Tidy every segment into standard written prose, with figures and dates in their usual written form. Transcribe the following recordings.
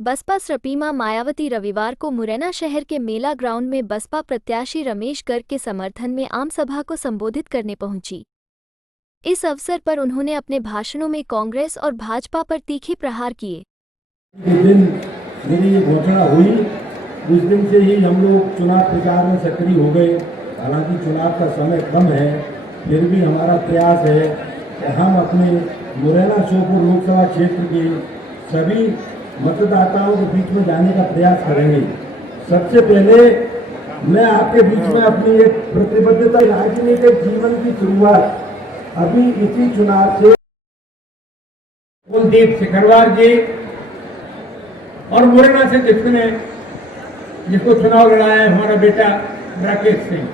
Baspa supremo Mayawati रविवार को मुरैना शहर के मेला ग्राउंड में बसपा प्रत्याशी रमेश गर्ग के समर्थन में आम सभा को संबोधित करने पहुंची। इस अवसर पर उन्होंने अपने भाषणों में कांग्रेस और भाजपा पर तीखे प्रहार किए। जिस दिन मेरी ये घोषणा हुई उस दिन से ही हम लोग चुनाव प्रचार में सक्रिय हो गए। हालांकि चुनाव का समय कम है, फिर भी हमारा प्रयास है कि हम अपने मुरैना श्योपुर लोकसभा क्षेत्र के सभी मतदाताओं के बीच में जाने का प्रयास करेंगे। सबसे पहले मैं आपके बीच में अपनी एक प्रतिबद्धता, राजनीतिक जीवन की शुरुआत अभी इसी चुनाव से कुलदीप सिकरवार जी और मुरैना से जिसको चुनाव लड़ाया है हमारा बेटा राकेश सिंह,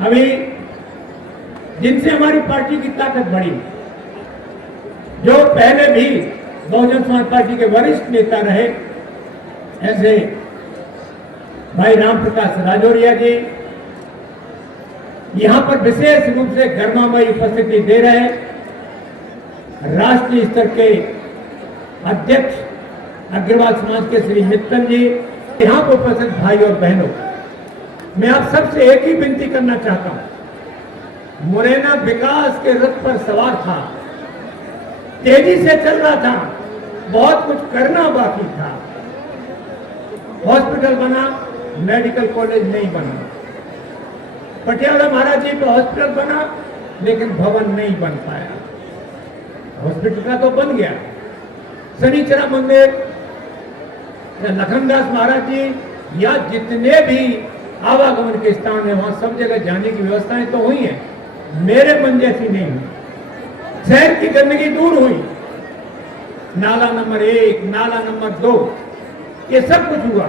अभी जिनसे हमारी पार्टी की ताकत बढ़ी, जो पहले भी बहुजन समाज पार्टी के वरिष्ठ नेता रहे, ऐसे भाई राम प्रकाश राजौरिया जी यहां पर विशेष रूप से गर्मामयी उपस्थिति दे रहे राष्ट्रीय स्तर के अध्यक्ष अग्रवाल समाज के श्री मित्तल जी, यहां पर उपस्थित भाई और बहनों, मैं आप सबसे एक ही विनती करना चाहता हूं। मुरैना विकास के रथ पर सवार था, तेजी से चल रहा था, बहुत कुछ करना बाकी था। हॉस्पिटल बना, मेडिकल कॉलेज नहीं बना। पटियाला महाराज जी पे हॉस्पिटल बना, लेकिन भवन नहीं बन पाया। हॉस्पिटल का तो बन गया। शनिचरा मंदिर, लखनदास महाराज जी या जितने भी आवागमन के स्थान है, वहां सब जगह जाने की व्यवस्थाएं तो हुई है, मेरे मन जैसी नहीं हुई। शहर की गंदगी दूर हुई, नाला नंबर 1, नाला नंबर 2, ये सब कुछ हुआ।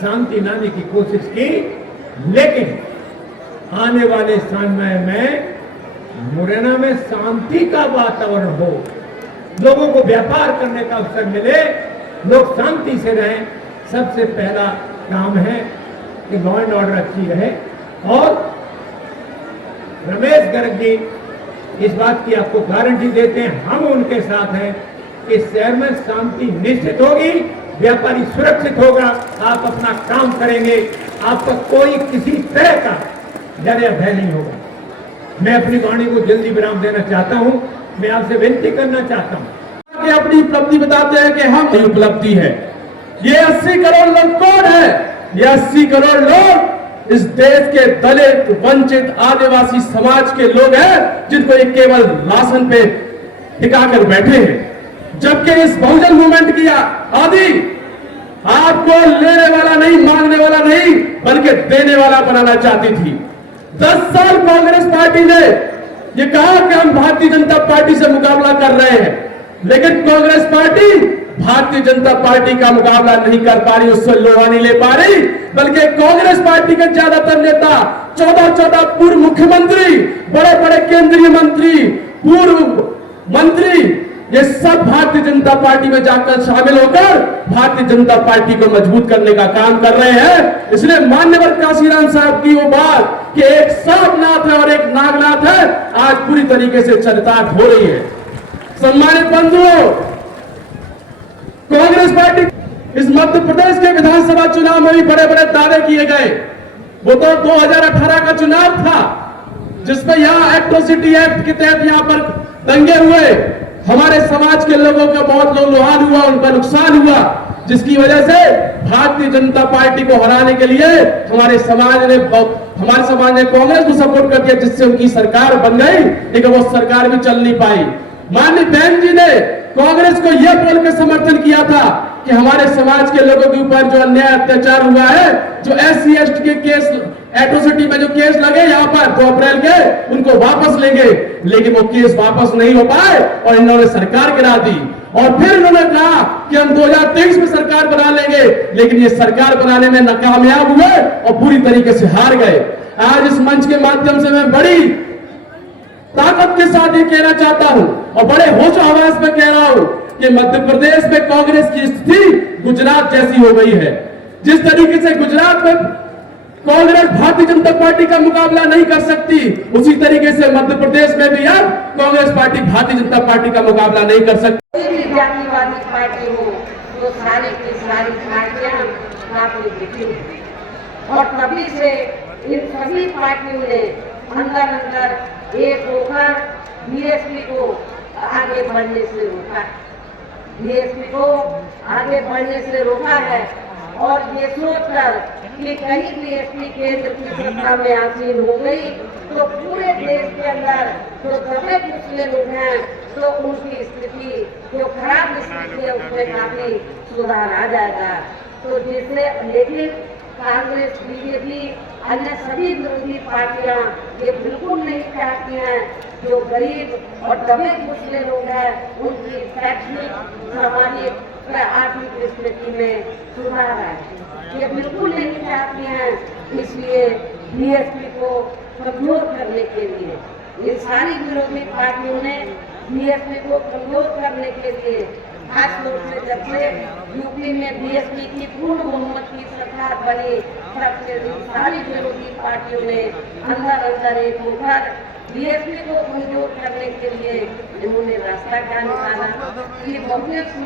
शांति लाने की कोशिश की, लेकिन आने वाले समय में मुरैना में शांति का वातावरण हो, लोगों को व्यापार करने का अवसर मिले, लोग शांति से रहें। सबसे पहला काम है कि लॉ एंड ऑर्डर अच्छी रहे। और रमेश गर्ग जी इस बात की आपको गारंटी देते हैं, हम उनके साथ हैं कि शहर में शांति निश्चित होगी, व्यापारी सुरक्षित होगा, आप अपना काम करेंगे, आपका कोई किसी तरह का डर या भय नहीं होगा। मैं अपनी वाणी को जल्दी विराम देना चाहता हूं। मैं आपसे विनती करना चाहता हूं कि अपनी उपलब्धि बताते हैं कि हम उपलब्धि है। ये 80 करोड़ लोग कौन है? ये 80 करोड़ लोग इस देश के दलित, वंचित, आदिवासी समाज के लोग हैं, जिनको ये केवल राशन पे टिकाकर बैठे हैं। जबकि इस बहुजन मूवमेंट की आदि आपको लेने वाला नहीं, मांगने वाला नहीं, बल्कि देने वाला बनाना चाहती थी। 10 साल कांग्रेस पार्टी ने ये कहा कि हम भारतीय जनता पार्टी से मुकाबला कर रहे हैं, लेकिन कांग्रेस पार्टी भारतीय जनता पार्टी का मुकाबला नहीं कर पा रही, उससे लोहा नहीं ले पा रही। बल्कि कांग्रेस पार्टी के ज्यादातर नेता, 14 पूर्व मुख्यमंत्री, बड़े बड़े केंद्रीय मंत्री, पूर्व मंत्री, ये सब भारतीय जनता पार्टी में जाकर शामिल होकर भारतीय जनता पार्टी को मजबूत करने का काम कर रहे हैं। इसलिए मान्यवर काशीराम साहब की वो बात कि एक सांपनाथ है और एक नागनाथ है, आज पूरी तरीके से चरितार्थ हो रही है। सम्मानित बंधुओं, कांग्रेस पार्टी इस मध्य प्रदेश के विधानसभा चुनाव में भी बड़े बड़े दावे किए गए। वो तो 2018 का चुनाव था, जिसमें यहाँ एट्रोसिटी एक्ट के तहत यहाँ पर दंगे हुए, हमारे समाज के लोगों का बहुत लुहान हुआ, उनका नुकसान हुआ, जिसकी वजह से भारतीय जनता पार्टी को हराने के लिए हमारे समाज ने कांग्रेस को सपोर्ट कर दिया, जिससे उनकी सरकार बन गई, लेकिन वो सरकार भी चल नहीं पाई। माननीय बहन जी ने कांग्रेस को यह बोल के समर्थन किया था कि हमारे समाज के लोगों के ऊपर जो अन्याय अत्याचार हुआ है, जो SC ST के केस, एट्रोसिटी में जो केस लगे यहाँ पर 2 अप्रैल के, उनको वापस लेंगे, लेकिन वो केस वापस नहीं हो पाए और इन्होंने सरकार गिरा दी। और फिर उन्होंने कहा कि हम 2023 में सरकार बना लेंगे, लेकिन ये सरकार बनाने में नाकामयाब हुए और पूरी तरीके से हार गए। आज इस मंच के माध्यम से मैं बड़ी ताकत के साथ ये कहना चाहता हूं और बड़े होशो हवास में कह रहा हूं कि मध्य प्रदेश में कांग्रेस की स्थिति गुजरात जैसी हो गई है। जिस तरीके से गुजरात में कांग्रेस भारतीय जनता पार्टी का मुकाबला नहीं कर सकती, उसी तरीके से मध्य प्रदेश में भी अब कांग्रेस पार्टी भारतीय जनता पार्टी का मुकाबला नहीं कर सकती। कोई भी जातिवादी पार्टी हो तो सारी की सारी पार्टियां काफी बिखरी हैं। और तभी से इन सभी पार्टियों ने अंदर अंदर एक होकर बीएसपी को आगे बढ़ने से रोका, बीएसपी को आगे बढ़ने से रोका है। और ये सोचकर कि कहीं बीएसपी केंद्र की सत्ता में आसीन हो गई तो पूरे देश के अंदर जो दबे कुचले लोग हैं तो उनकी स्थिति, जो खराब स्थिति है, उसमें काफी सुधार आ जाएगा। तो जिससे लेकिन कांग्रेस, बीजेपी, अन्य सभी विरोधी पार्टियां ये बिल्कुल नहीं चाहती हैं जो गरीब और दबे कुचले लोग हैं उनकी शैक्षणिक, सामाजिक, आर्थिक स्थिति में सुधार आए, ये बिल्कुल नहीं चाहती हैं। इसलिए बीएसपी को कमजोर करने के लिए इन सारी विरोधी पार्टियों ने बीएसपी को कमजोर करने के लिए, खास तौर से जब से यूपी में बीएसपी की पूर्ण बहुमत की सरकार बनी, तब से सारी विरोधी पार्टियों ने अंदर अंदर एक होकर बीएसपी को कमजोर करने के लिए इन्होंने रास्ता क्या निकाला कि बहुजन